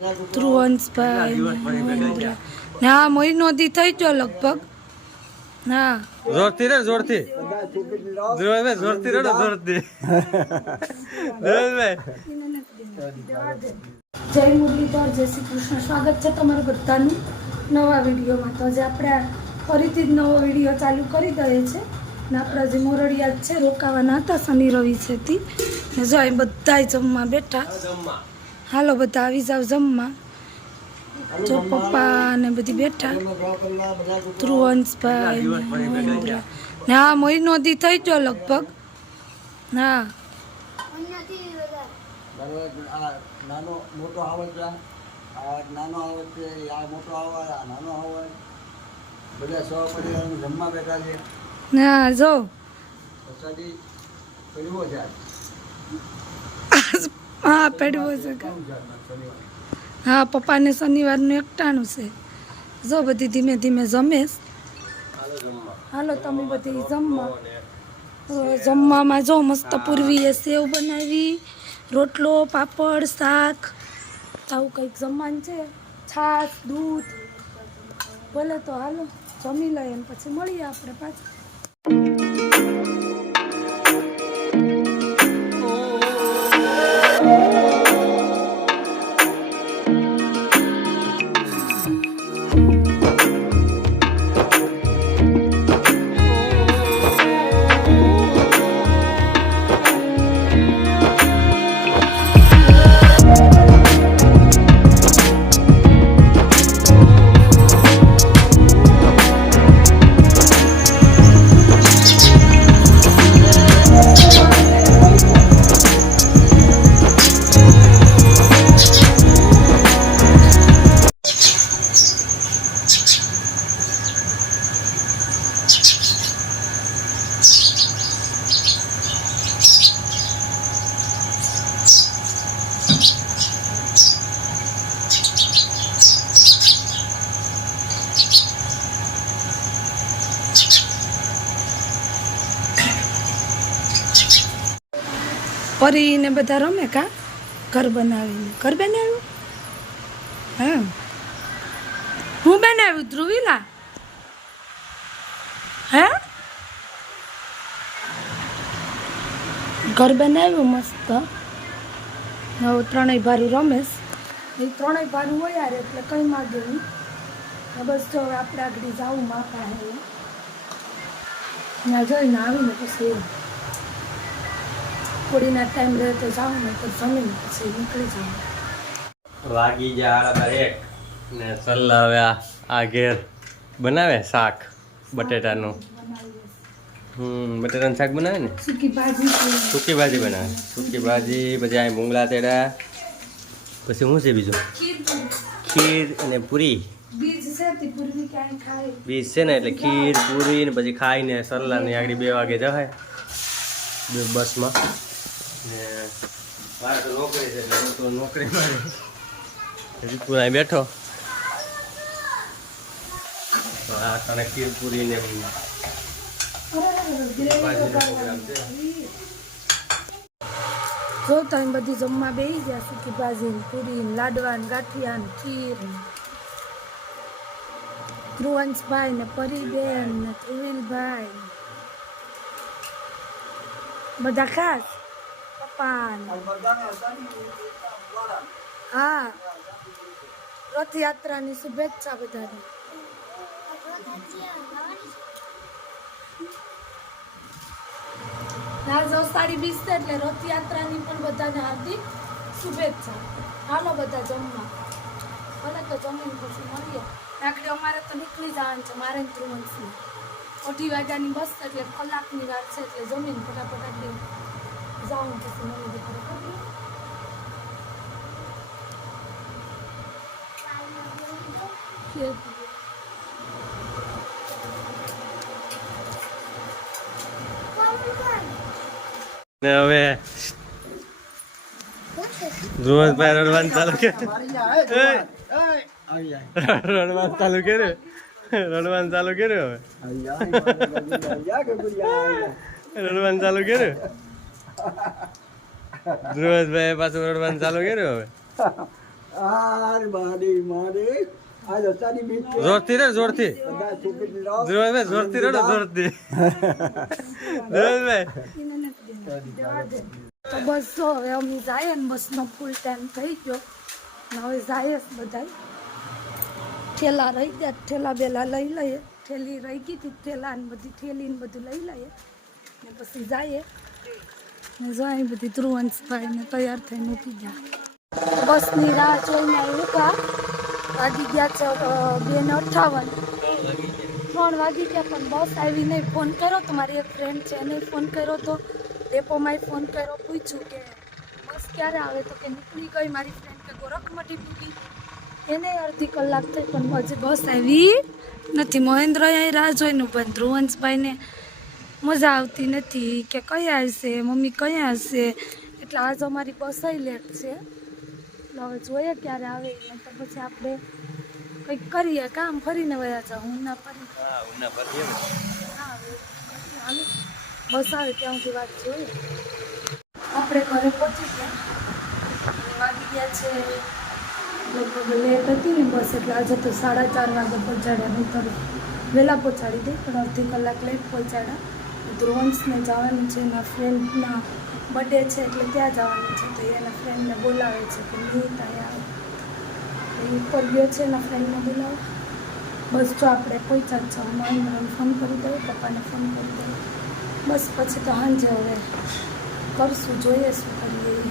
ધ્રુવંશભાઈ. ના મહિનો દી થઈ ગયો લગભગ. ના. જોરથી રે જોરથી. ધ્રુવભાઈ જોરથી રે જોરથી. ધ્રુવભાઈ જય મુરલીધર જય શ્રી કૃષ્ણ. સ્વાગત છે તમારું બધાનું નવા વિડીયોમાં. તો આજે આપણે ફરીથી જ નવો વીડિયો ચાલુ કરી દઈએ છે ને આપણા જે મોરડિયા છે રોકાવાના હતા શનિ રવિ છે તી. ને જો અહીં બધા જમવા બેઠા. હાલો બધા આવી જાવ જમવા. જો પપ્પા ને બધી બેઠા. ધ્રુવંશભાઈ હા મહિનો દી થઈ ગયો લગભગ. હા. નાનો મોટો આવડ નાનો આવડ છે આ મોટો આવડ આ નાનો આવડ બધા સો પરિવાર જમવા બેઠા છે. ને હા જો. પ્રસાદી કર્યો છે આજ. હા પેડવો છે? હા, પપ્પાને શનિવારનું એકટાણું છે. જો બધી ધીમે ધીમે જમેશ હાલો, તમે બધી જમવા. જમવામાં જો મસ્ત પૂર્વીએ સેવ બનાવી, રોટલો, પાપડ, શાક. આવું કંઈક જમવાનું છે. છાશ, દૂધ. ભલે તો હાલો, જમી લઈએ પછી મળીએ આપણે પાછા. પરી ને બધા રમે કા? ઘર બનાવીને. ઘર બનાવ્યું? હા. હું બનાવ્યું? ધ્રુવીલા? હે? ઘર બનાવ્યું મસ્ત. હવે ત્રણેય ભારું રમેશ. એ ત્રણેય ભારું હોય યાર, એટલે કંઈ માગે નહીં. બસ જો આપણે આગળ જાવું માતા હે. ત્યાં જઈને આવીને પછી થોડીના ટાઈમ રહે તો જાઉં ને તો જમીન પછી નીકળી જાઉં વાગી ગયા હાડા એક. ને સલ્લા હવે આ ઘેર બનાવે શાક બટેટાનું. હમ બટેટાનું શાક બનાવે ને? સૂકી ભાજી સૂકી ભાજી બનાવે. સૂકી ભાજી પછી અહીં ભૂંગળા તેડા. પછી શું છે બીજું? ખીર અને પૂરી. બીજ છે ને એટલે ખીર પૂરી ને પછી ખાઈને સલ્લાની આગળ બે વાગે જવાય. બસમાં. ને મારે તો નોકરી છે હું તો નોકરીમાં રીપુર બેઠો? આ તને ખીર ને ભાજીનો પ્રોગ્રામ છે. જો તમે બધી જમવા બેસી ગયા સૂકી ભાજી ને પૂરી ને લાડવા ને ગાંઠિયા ને ખીર ને? ધ્રુવંશભાઈ ને પરીબેન ને ધ્રુવીલભાઈ બધા ખાસ? પપ્પા ને હા. રથયાત્રાની શુભેચ્છા બધાને. આજ અષાઢી બીજ છે એટલે રથયાત્રાની પણ બધાને હાર્દિક શુભેચ્છા. હાલો બધા જમવા. ભલે તો જમીન પછી મળીએ રાખડી અમારે તો નીકળી જવાનું છે મારે ધ્રુવંશની અઢી વાગ્યાની બસ એટલે કલાકની વાત છે એટલે જમીન ફટાફટ આગળ જાઉં પછી મળી દીકરો કરીએ ખીર પૂરી. ને હવે ધ્રુવભાઈ રડવાનું ચાલુ કે મારી જા, હે, જુવાન. હે, આવી જાય. રડવાનું ચાલુ કર્યું રડવાનું ચાલુ કર્યું આવી જાય, આવી જાય, ગગુડિયા, આવી જાય. હવે રડવાનું ચાલુ કર્યું ધ્રુવભાઈ પાછું રડવાનું ચાલુ કર્યું હવે? આર મારી. જોરથી રે જોરથી. રડો બસ જો હવે અમે જાય ને બસનો ફૂલ ટાઈમ થઈ ગયો. હવે જાય બધા ઠેલા રહી ગયા ઠેલા બેલા લઈ લઈએ. ઠેલી રહી ગઈ હતી ઠેલા ને બધી ઠેલી ને બધું લઈ લઈએ. ને પછી જઈએ. ને જો અહીં બધી ધ્રુવંશભાઈ ને તૈયાર થઈને ઉઠી ગયા. બસની રાહ જોઈને ઊભા. વાગી ગયા છે બે ને અઠાવન. ત્રણ વાગી ગયા પણ બસ આવી નહીં ફોન કર્યો તો મારી એક ફ્રેન્ડ છે, એને ફોન કર્યો તો ડેપોમાં ફોન કર્યો, પૂછ્યું કે બસ ક્યારે આવે તો કે નીકળી ગઈ મારી ફ્રેન્ડ કે ગોરખમટી પૂરી એને અડધી કલાક થઈ પણ હજી બસ આવી નથી. મહેન્દ્ર અહીં રાહ જોઈને પણ ધ્રુવંશભાઈને મજા આવતી નથી કે કયા હશે મમ્મી કયા હશે? એટલે આજ અમારી બસ લેટ છે. એટલે હવે જોઈએ ક્યારે આવે તો પછી આપણે કંઈક કરીએ. કામ ફરીને વયા જાવ હું ના ફરી બસ આવે ત્યાં સુધી વાત જોઈએ. આપણે ઘરે પહોંચી ગયા. વાગી ગયા છે લગભગ લેટ હતી ને બસ એટલે આજે તો સાડા ચાર વાગે પહોંચાડ્યા. નહીં તો વહેલા પહોંચાડી દે પણ અડધી કલાક લેટ પહોંચાડ્યા. ધ્રુવંશને જવાનું છે, એના ફ્રેન્ડના બર્થડે છે એટલે ત્યાં જવાનું છે. તો એના ફ્રેન્ડને બોલાવે છે કે નહીં ત્યાં આવે. એ ઉપર ગયો છે, એના ફ્રેન્ડને બોલાવે. બસ જો આપણે પહોંચ્યા જ છો મહેન્દ્રને ફોન કરી દઉં પપ્પાને ફોન કરી દઉં બસ પછી તો સાંજે હવે કરશું, જોઈએ શું કરીએ.